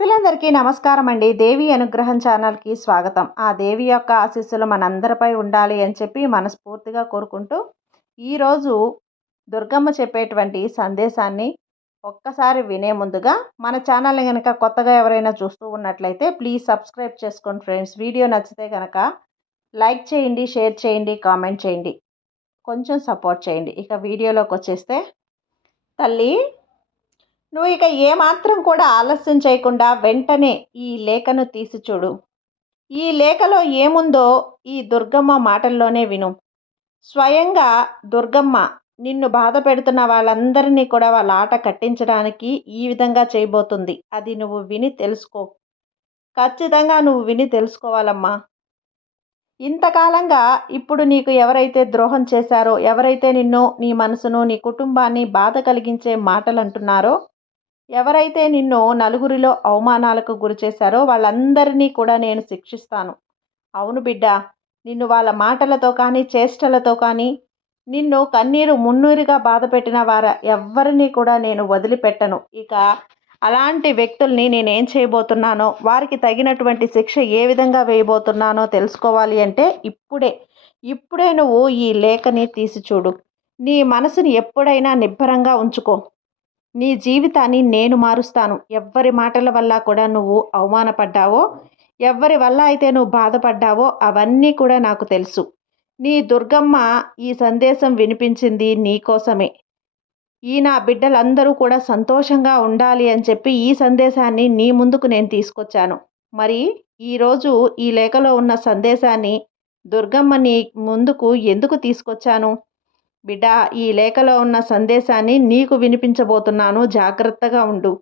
భక్తులందరికీ నమస్కారం అండి. దేవి అనుగ్రహం ఛానల్‌కి స్వాగతం. ఆ దేవి యొక్క ఆశీస్సులు మనందరిపై ఉండాలి అని చెప్పి మనస్ఫూర్తిగా కోరుకుంటూ, ఈరోజు దుర్గమ్మ చెప్పేటువంటి సందేశాన్ని ఒక్కసారి వినే ముందుగా మన ఛానల్‌ని గనక కొత్తగా ఎవరైనా చూస్తూ ఉన్నట్లయితే ప్లీజ్ సబ్స్క్రైబ్ చేసుకోండి ఫ్రెండ్స్. వీడియో నచ్చితే గనక లైక్ చేయండి, షేర్ చేయండి, కామెంట్ చేయండి. కొంచెం సపోర్ట్ చేయండి. ఇక వీడియోలోకొచ్చేస్తే, తల్లి నువ్వు ఇక ఏమాత్రం కూడా ఆలస్యం చేయకుండా వెంటనే ఈ లేఖను తీసి చూడు. ఈ లేఖలో ఏముందో ఈ దుర్గమ్మ మాటల్లోనే విను. స్వయంగా దుర్గమ్మ నిన్ను బాధ పెడుతున్న వాళ్ళందరినీ కూడా వాళ్ళ ఆట కట్టించడానికి ఈ విధంగా చేయబోతుంది. అది నువ్వు విని తెలుసుకో. ఖచ్చితంగా నువ్వు విని తెలుసుకోవాలమ్మా. ఇంతకాలంగా ఇప్పుడు నీకు ఎవరైతే ద్రోహం చేశారో, ఎవరైతే నిన్ను, నీ మనసును, నీ కుటుంబాన్ని బాధ కలిగించే మాటలు అంటున్నారో, ఎవరైతే నిన్ను నలుగురిలో అవమానాలకు గురిచేశారో వాళ్ళందరినీ కూడా నేను శిక్షిస్తాను. అవును బిడ్డ, నిన్ను వాళ్ళ మాటలతో కానీ, చేష్టలతో కానీ, నిన్ను కన్నీరు మున్నీరుగా బాధపెట్టిన ఎవ్వరినీ కూడా నేను వదిలిపెట్టను. ఇక అలాంటి వ్యక్తుల్ని నేనేం చేయబోతున్నానో, వారికి తగినటువంటి శిక్ష ఏ విధంగా వేయబోతున్నానో తెలుసుకోవాలి అంటే ఇప్పుడే నువ్వు ఈ లేఖని తీసి చూడు. నీ మనసుని ఎప్పుడైనా నిబ్బరంగా ఉంచుకో. నీ జీవితాన్ని నేను మారుస్తాను. ఎవ్వరి మాటల వల్ల కూడా నువ్వు అవమానపడ్డావో, ఎవ్వరి వల్ల అయితే నువ్వు బాధపడ్డావో అవన్నీ కూడా నాకు తెలుసు. నీ దుర్గమ్మ ఈ సందేశం వినిపించింది నీకోసమే. నా బిడ్డలందరూ కూడా సంతోషంగా ఉండాలి అని చెప్పి ఈ సందేశాన్ని నీ ముందుకు నేను తీసుకొచ్చాను. మరి ఈరోజు ఈ లేఖలో ఉన్న సందేశాన్ని దుర్గమ్మ నీ ముందుకు ఎందుకు తీసుకొచ్చాను? బిడ్డ, ఈ లేఖలో ఉన్న సందేశాన్ని నీకు వినిపించబోతున్నాను. జాగ్రత్తగా ఉండు.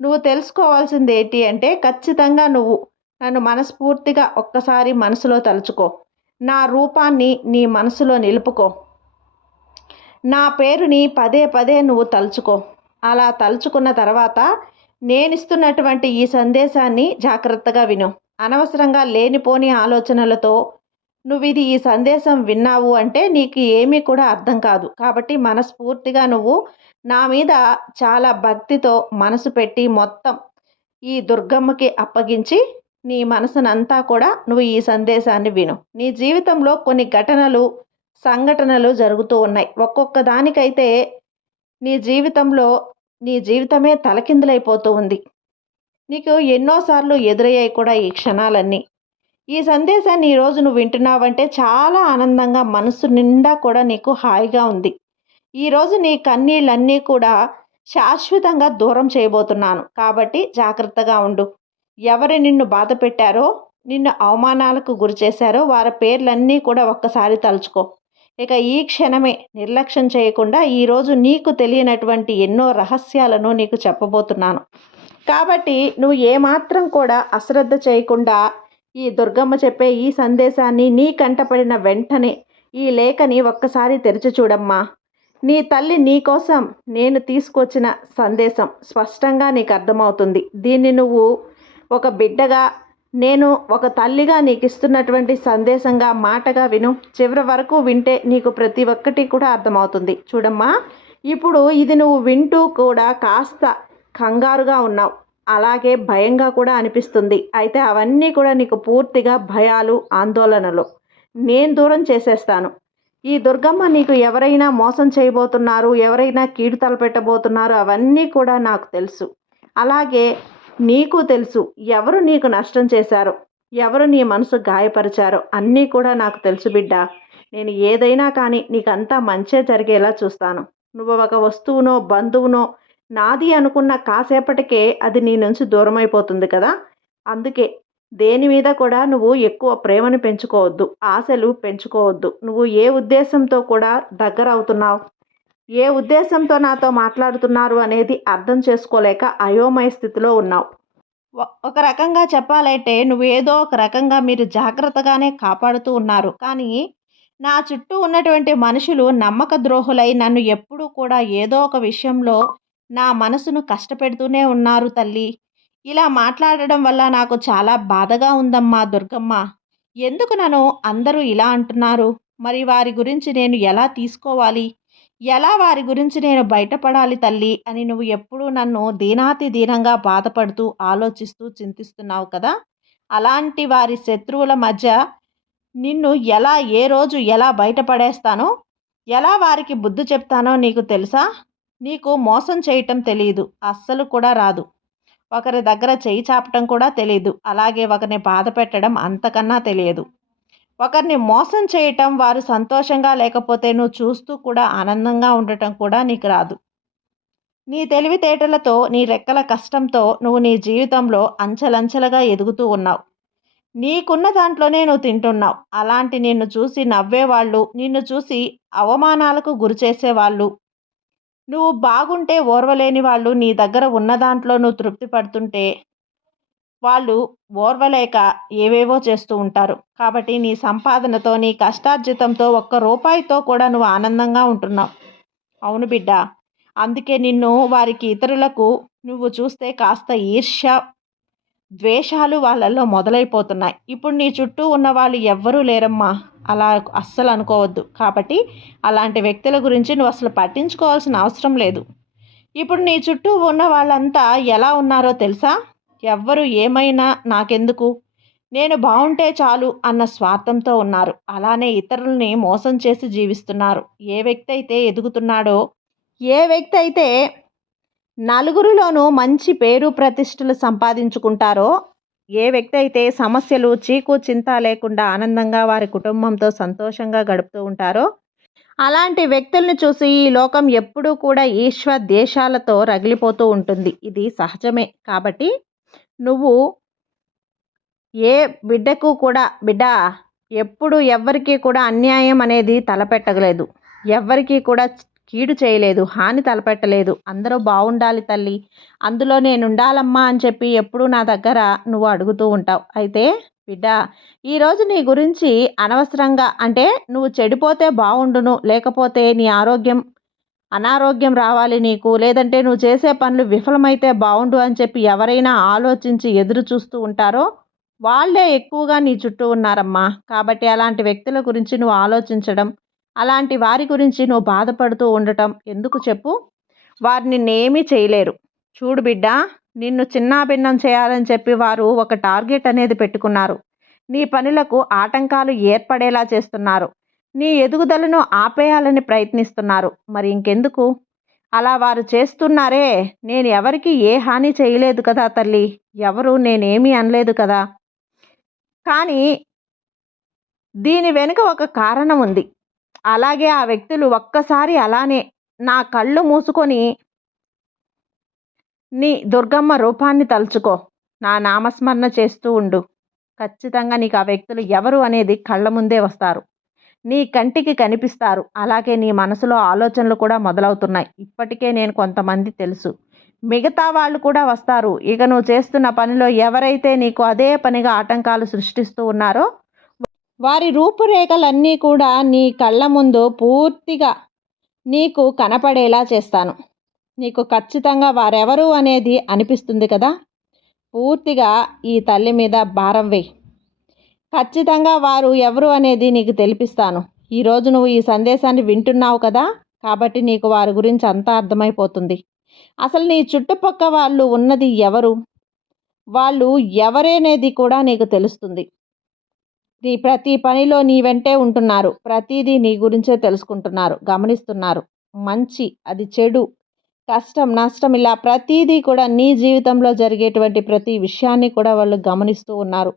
నువ్వు తెలుసుకోవాల్సింది ఏంటి అంటే, ఖచ్చితంగా నువ్వు నన్ను మనస్ఫూర్తిగా ఒక్కసారి మనసులో తలుచుకో. నా రూపాన్ని నీ మనసులో నిలుపుకో. నా పేరుని పదే పదే నువ్వు తలుచుకో. అలా తలుచుకున్న తర్వాత నేనిస్తున్నటువంటి ఈ సందేశాన్ని జాగ్రత్తగా విను. అనవసరంగా లేనిపోని ఆలోచనలతో ఈ సందేశం విన్నావు అంటే నీకు ఏమీ కూడా అర్థం కాదు. కాబట్టి మనస్ఫూర్తిగా నువ్వు నా మీద చాలా భక్తితో మనసు పెట్టి మొత్తం ఈ దుర్గమ్మకి అప్పగించి నీ మనసునంతా కూడా నువ్వు ఈ సందేశాన్ని విను. నీ జీవితంలో కొన్ని సంఘటనలు జరుగుతూ ఉన్నాయి. ఒక్కొక్క దానికైతే నీ జీవితంలో నీ జీవితమే తలకిందులైపోతూ ఉంది. నీకు ఎన్నోసార్లు ఎదురయ్యాయి కూడా ఈ క్షణాలన్నీ. ఈ సందేశాన్ని ఈరోజు నువ్వు వింటున్నావంటే చాలా ఆనందంగా, మనసు నిండా కూడా నీకు హాయిగా ఉంది. ఈరోజు నీ కన్నీళ్ళన్నీ కూడా శాశ్వతంగా దూరం చేయబోతున్నాను. కాబట్టి జాగ్రత్తగా ఉండు. ఎవరు నిన్ను బాధ పెట్టారో, నిన్ను అవమానాలకు గురి చేశారో వారి పేర్లన్నీ కూడా ఒక్కసారి తలుచుకో. ఇక ఈ క్షణమే నిర్లక్ష్యం చేయకుండా ఈరోజు నీకు తెలియనటువంటి ఎన్నో రహస్యాలను నీకు చెప్పబోతున్నాను. కాబట్టి నువ్వు ఏమాత్రం కూడా అశ్రద్ధ చేయకుండా ఈ దుర్గమ్మ చెప్పే ఈ సందేశాన్ని నీ కంటపడిన వెంటనే ఈ లేఖని ఒక్కసారి తెరిచి చూడమ్మా. నీ తల్లి నీ కోసం నేను తీసుకొచ్చిన సందేశం స్పష్టంగా నీకు అర్థమవుతుంది. దీన్ని నువ్వు ఒక బిడ్డగా, నేను ఒక తల్లిగా నీకు ఇస్తున్నటువంటి సందేశంగా, మాటగా విను. చివరి వరకు వింటే నీకు ప్రతి ఒక్కటి కూడా అర్థమవుతుంది. చూడమ్మా, ఇప్పుడు ఇది నువ్వు వింటూ కూడా కాస్త కంగారుగా ఉన్నావు, అలాగే భయంగా కూడా అనిపిస్తుంది. అయితే అవన్నీ కూడా నీకు పూర్తిగా భయాలు, ఆందోళనలు నేను దూరం చేసేస్తాను. ఈ దుర్గమ్మ నీకు ఎవరైనా మోసం చేయబోతున్నారు, ఎవరైనా కీడు తలపెట్టబోతున్నారు, అవన్నీ కూడా నాకు తెలుసు. అలాగే నీకు తెలుసు ఎవరు నీకు నష్టం చేశారో, ఎవరు నీ మనసు గాయపరిచారో అన్నీ కూడా నాకు తెలుసు బిడ్డ. నేను ఏదైనా కానీ నీకంతా మంచే జరిగేలా చూస్తాను. నువ్వు ఒక వస్తువునో, బంధువునో నాది అనుకున్న కాసేపటికే అది నీ నుంచి దూరం అయిపోతుంది కదా. అందుకే దేని మీద కూడా నువ్వు ఎక్కువ ప్రేమను పెంచుకోవద్దు, ఆశలు పెంచుకోవద్దు. నువ్వు ఏ ఉద్దేశంతో కూడా దగ్గర అవుతున్నావు, ఏ ఉద్దేశంతో నాతో మాట్లాడుతున్నారు అనేది అర్థం చేసుకోలేక అయోమయ స్థితిలో ఉన్నావు. ఒక రకంగా చెప్పాలంటే నువ్వు ఏదో ఒక రకంగా మీరు జాగ్రత్తగానే కాపాడుతూ ఉన్నారు. కానీ నా చుట్టూ ఉన్నటువంటి మనుషులు నమ్మక ద్రోహులై నన్ను ఎప్పుడూ కూడా ఏదో ఒక విషయంలో నా మనసును కష్టపెడుతూనే ఉన్నారు తల్లి. ఇలా మాట్లాడడం వల్ల నాకు చాలా బాధగా ఉందమ్మా దుర్గమ్మ. ఎందుకు నన్ను అందరూ ఇలా అంటున్నారు? మరి వారి గురించి నేను ఎలా తీసుకోవాలి? ఎలా వారి గురించి నేను బయటపడాలి తల్లి అని నువ్వు ఎప్పుడూ నన్ను దీనాతి దీనంగా బాధపడుతూ, ఆలోచిస్తూ, చింతిస్తున్నావు కదా! అలాంటి వారి శత్రువుల మధ్య నిన్ను ఏ రోజు ఎలా బయటపడేస్తానో, ఎలా వారికి బుద్ధి చెప్తానో నీకు తెలుసా? నీకు మోసం చేయటం తెలీదు. అస్సలు కూడా రాదు. ఒకరి దగ్గర చెయ్యి చాపటం కూడా తెలీదు. అలాగే ఒకరిని బాధ పెట్టడం అంతకన్నా తెలియదు. ఒకరిని మోసం చేయటం, వారు సంతోషంగా లేకపోతే నువ్వు చూస్తూ కూడా ఆనందంగా ఉండటం కూడా నీకు రాదు. నీ తెలివితేటలతో, నీ రెక్కల కష్టంతో నువ్వు నీ జీవితంలో అంచెలంచెలుగా ఎదుగుతూ ఉన్నావు. నీకున్న దాంట్లోనే నువ్వు తింటున్నావు. అలాంటి నిన్ను చూసి నవ్వేవాళ్ళు, నిన్ను చూసి అవమానాలకు గురిచేసేవాళ్ళు, నువ్వు బాగుంటే ఓర్వలేని వాళ్ళు నీ దగ్గర ఉన్న దాంట్లో నువ్వు తృప్తి పడుతుంటే వాళ్ళు ఓర్వలేక ఏవేవో చేస్తూ ఉంటారు. కాబట్టి నీ సంపాదనతో, నీ కష్టార్జితంతో ఒక్క రూపాయితో కూడా నువ్వు ఆనందంగా ఉంటున్నావు. అవును బిడ్డ. అందుకే నిన్ను వారికి ఇతరులకు నువ్వు చూస్తే కాస్త ఈర్ష్య, ద్వేషాలు వాళ్ళల్లో మొదలైపోతున్నాయి. ఇప్పుడు నీ చుట్టూ ఉన్న వాళ్ళు ఎవ్వరూ లేరమ్మా. అలా అస్సలు అనుకోవద్దు. కాబట్టి అలాంటి వ్యక్తుల గురించి నువ్వు అసలు పట్టించుకోవాల్సిన అవసరం లేదు. ఇప్పుడు నీ చుట్టూ ఉన్న వాళ్ళంతా ఎలా ఉన్నారో తెలుసా? ఎవ్వరు ఏమైనా నాకెందుకు, నేను బాగుంటే చాలు అన్న స్వార్థంతో ఉన్నారు. అలానే ఇతరుల్ని మోసం చేసి జీవిస్తున్నారు. ఏ వ్యక్తి అయితే ఎదుగుతున్నాడో, ఏ వ్యక్తి అయితే నలుగురిలోనూ మంచి పేరు ప్రతిష్టలు సంపాదించుకుంటారో, ఏ వ్యక్తి అయితే సమస్యలు చీకు చింత లేకుండా ఆనందంగా వారి కుటుంబంతో సంతోషంగా గడుపుతూ ఉంటారో, అలాంటి వ్యక్తుల్ని చూసి ఈ లోకం ఎప్పుడూ కూడా దేశాలతో రగిలిపోతూ ఉంటుంది. ఇది సహజమే. కాబట్టి నువ్వు ఏ బిడ్డకు కూడా బిడ్డ ఎప్పుడు ఎవ్వరికీ కూడా అన్యాయం అనేది తలపెట్టలేదు. ఎవ్వరికీ కూడా కీడు చేయలేదు, హాని తలపెట్టలేదు. అందరూ బాగుండాలి తల్లి, అందులో నేను ఉండాలమ్మా అని చెప్పి ఎప్పుడూ నా దగ్గర నువ్వు అడుగుతూ ఉంటావు. అయితే బిడ్డ, ఈరోజు నీ గురించి అనవసరంగా అంటే నువ్వు చెడిపోతే బాగుండును, లేకపోతే నీ అనారోగ్యం రావాలి నీకు, లేదంటే నువ్వు చేసే పనులు విఫలమైతే బాగుండు అని చెప్పి ఎవరైనా ఆలోచించి ఎదురు చూస్తూ ఉంటారో వాళ్ళే ఎక్కువగా నీ చుట్టూ ఉన్నారమ్మా. కాబట్టి అలాంటి వ్యక్తుల గురించి నువ్వు ఆలోచించడం, అలాంటి వారి గురించి నువ్వు బాధపడుతూ ఉండటం ఎందుకు చెప్పు? వారు నిన్నేమీ చేయలేరు. చూడు బిడ్డ, నిన్ను చిన్నాభిన్నం చేయాలని చెప్పి వారు ఒక టార్గెట్ అనేది పెట్టుకున్నారు. నీ పనులకు ఆటంకాలు ఏర్పడేలా చేస్తున్నారు. నీ ఎదుగుదలను ఆపేయాలని ప్రయత్నిస్తున్నారు. మరి ఇంకెందుకు? అలా వారు చేస్తున్నారే, నేను ఎవరికి ఏ హాని చేయలేదు కదా తల్లి, ఎవరు నేనేమీ అనలేదు కదా. కానీ దీని వెనుక ఒక కారణం ఉంది. అలాగే ఆ వ్యక్తులు ఒక్కసారి అలానే నా కళ్ళు మూసుకొని నీ దుర్గమ్మ రూపాన్ని తలుచుకో, నా నామస్మరణ చేస్తూ ఉండు. ఖచ్చితంగా నీకు ఆ వ్యక్తులు ఎవరు అనేది కళ్ళ ముందే వస్తారు, నీ కంటికి కనిపిస్తారు. అలాగే నీ మనసులో ఆలోచనలు కూడా మొదలవుతున్నాయి. ఇప్పటికే నేను కొంతమంది తెలుసు, మిగతా వాళ్ళు కూడా వస్తారు. ఇక నువ్వు చేస్తున్న పనిలో ఎవరైతే నీకు అదే పనిగా ఆటంకాలు సృష్టిస్తూ ఉన్నారో వారి రూపురేఖలన్నీ కూడా నీ కళ్ళ ముందు పూర్తిగా నీకు కనపడేలా చేస్తాను. నీకు ఖచ్చితంగా వారెవరు అనేది అనిపిస్తుంది కదా. పూర్తిగా ఈ తల్లి మీద భారం వేయి. ఖచ్చితంగా వారు ఎవరు అనేది నీకు తెలిపిస్తాను. ఈరోజు నువ్వు ఈ సందేశాన్ని వింటున్నావు కదా, కాబట్టి నీకు వారి గురించి అంతా అర్థమైపోతుంది. అసలు నీ చుట్టుపక్క వాళ్ళు ఉన్నది ఎవరు, వాళ్ళు ఎవరనేది కూడా నీకు తెలుస్తుంది. నీ ప్రతి పనిలో నీ వెంటే ఉంటున్నారు. ప్రతిదీ నీ గురించే తెలుసుకుంటున్నారు, గమనిస్తున్నారు. మంచి, అది చెడు, కష్టం, నష్టం, ఇలా ప్రతిదీ కూడా నీ జీవితంలో జరిగేటువంటి ప్రతి విషయాన్ని కూడా వాళ్ళు గమనిస్తూ ఉన్నారు.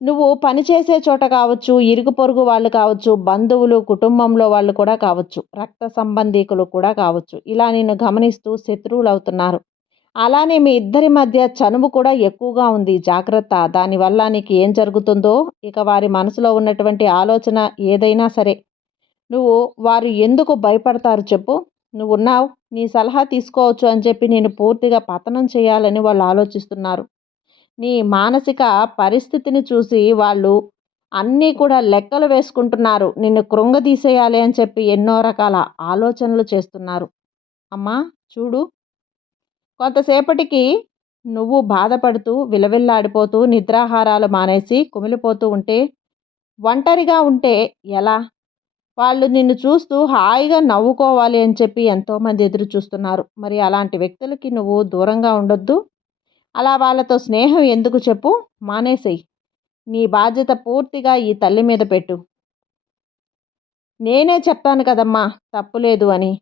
నువ్వు పనిచేసే చోట కావచ్చు, ఇరుగు పొరుగు వాళ్ళు కావచ్చు, బంధువులు, కుటుంబంలో వాళ్ళు కూడా కావచ్చు, రక్త సంబంధీకులు కూడా కావచ్చు, ఇలా నిన్ను గమనిస్తూ శత్రువులు అవుతున్నారు. అలానే మీ ఇద్దరి మధ్య చనువు కూడా ఎక్కువగా ఉంది. జాగ్రత్త. దానివల్ల నీకు ఏం జరుగుతుందో, ఇక వారి మనసులో ఉన్నటువంటి ఆలోచన ఏదైనా సరే, నువ్వు వారు ఎందుకు భయపడతారు చెప్పు? నువ్వున్నావు, నీ సలహా తీసుకోవచ్చు అని చెప్పి నేను పూర్తిగా పతనం చేయాలని వాళ్ళు ఆలోచిస్తున్నారు. నీ మానసిక పరిస్థితిని చూసి వాళ్ళు అన్నీ కూడా లెక్కలు వేసుకుంటున్నారు. నిన్ను కృంగదీసేయాలి అని చెప్పి ఎన్నో రకాల ఆలోచనలు చేస్తున్నారు. అమ్మా చూడు, కొంతసేపటికి నువ్వు బాధపడుతూ, విలవిల్లాడిపోతూ, నిద్రాహారాలు మానేసి కుమిలిపోతూ ఉంటే, ఒంటరిగా ఉంటే ఎలా? వాళ్ళు నిన్ను చూస్తూ హాయిగా నవ్వుకోవాలి అని చెప్పి ఎంతోమంది ఎదురు చూస్తున్నారు. మరి అలాంటి వ్యక్తులకి నువ్వు దూరంగా ఉండొద్దు. అలా వాళ్ళతో స్నేహం ఎందుకు చెప్పు? మానేసేయి. నీ బాధ్యత పూర్తిగా ఈ తల్లి మీద పెట్టు. నేనే చెప్తాను కదమ్మా! తప్పులేదు అని.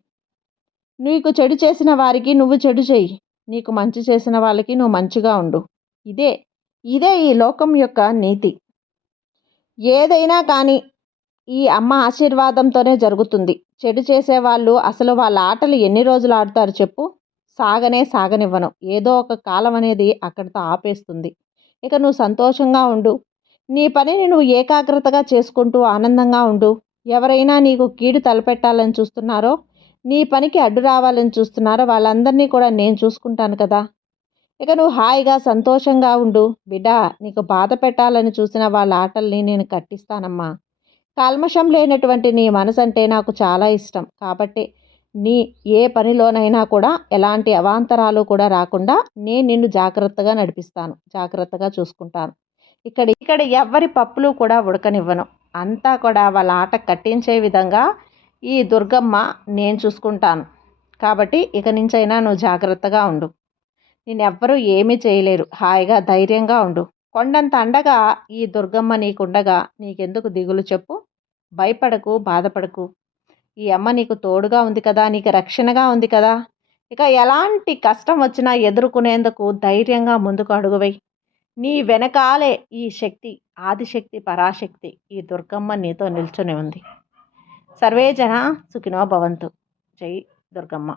నీకు చెడు చేసిన వారికి నువ్వు చెడు చెయ్యి. నీకు మంచి చేసిన వాళ్ళకి నువ్వు మంచిగా ఉండు. ఇదే, ఇదే ఈ లోకం యొక్క నీతి. ఏదైనా కానీ ఈ అమ్మ ఆశీర్వాదంతోనే జరుగుతుంది. చెడు చేసేవాళ్ళు అసలు వాళ్ళ ఆటలు ఎన్ని రోజులు ఆడతారు చెప్పు? సాగనే సాగనివ్వను. ఏదో ఒక కాలం అనేది అక్కడితో ఆపేస్తుంది. ఇక నువ్వు సంతోషంగా ఉండు. నీ పనిని నువ్వు ఏకాగ్రతగా చేసుకుంటూ ఆనందంగా ఉండు. ఎవరైనా నీకు కీడు తలపెట్టాలని చూస్తున్నారో, నీ పనికి అడ్డు రావాలని చూస్తున్నారో వాళ్ళందరినీ కూడా నేను చూసుకుంటాను కదా! ఇక నువ్వు హాయిగా సంతోషంగా ఉండు. బిడ్డా, నీకు బాధ పెట్టాలని చూసిన వాళ్ళ ఆటల్ని నేను కట్టిస్తానమ్మా. కల్మషం లేనటువంటి నీ మనసంటే నాకు చాలా ఇష్టం. కాబట్టి నీ ఏ పనిలోనైనా కూడా ఎలాంటి అవాంతరాలు కూడా రాకుండా నేను నిన్ను జాగ్రత్తగా నడిపిస్తాను. జాగ్రత్తగా చూసుకుంటాను. ఇక్కడ ఎవ్వరి పప్పులు కూడా ఉడకనివ్వను. అంతా కూడా వాళ్ళ ఆట కట్టించే విధంగా ఈ దుర్గమ్మ నేను చూసుకుంటాను. కాబట్టి ఇక నుంచైనా నువ్వు జాగ్రత్తగా ఉండు. నిన్నెవ్వరూ ఏమీ చేయలేరు. హాయిగా ధైర్యంగా ఉండు. కొండంత అండగా ఈ దుర్గమ్మ నీకుండగా నీకెందుకు దిగులు చెప్పు? భయపడకు, బాధపడకు. ఈ అమ్మ నీకు తోడుగా ఉంది కదా! నీకు రక్షణగా ఉంది కదా! ఇక ఎలాంటి కష్టం వచ్చినా ఎదుర్కొనేందుకు ధైర్యంగా ముందుకు అడుగు వెయ్యి. నీ వెనకాలే ఈ శక్తి, ఆదిశక్తి, పరాశక్తి ఈ దుర్గమ్మ నీతో నిల్చొని ఉంది. సర్వే జన సుఖినో భవంతు. జై దుర్గమ్మ.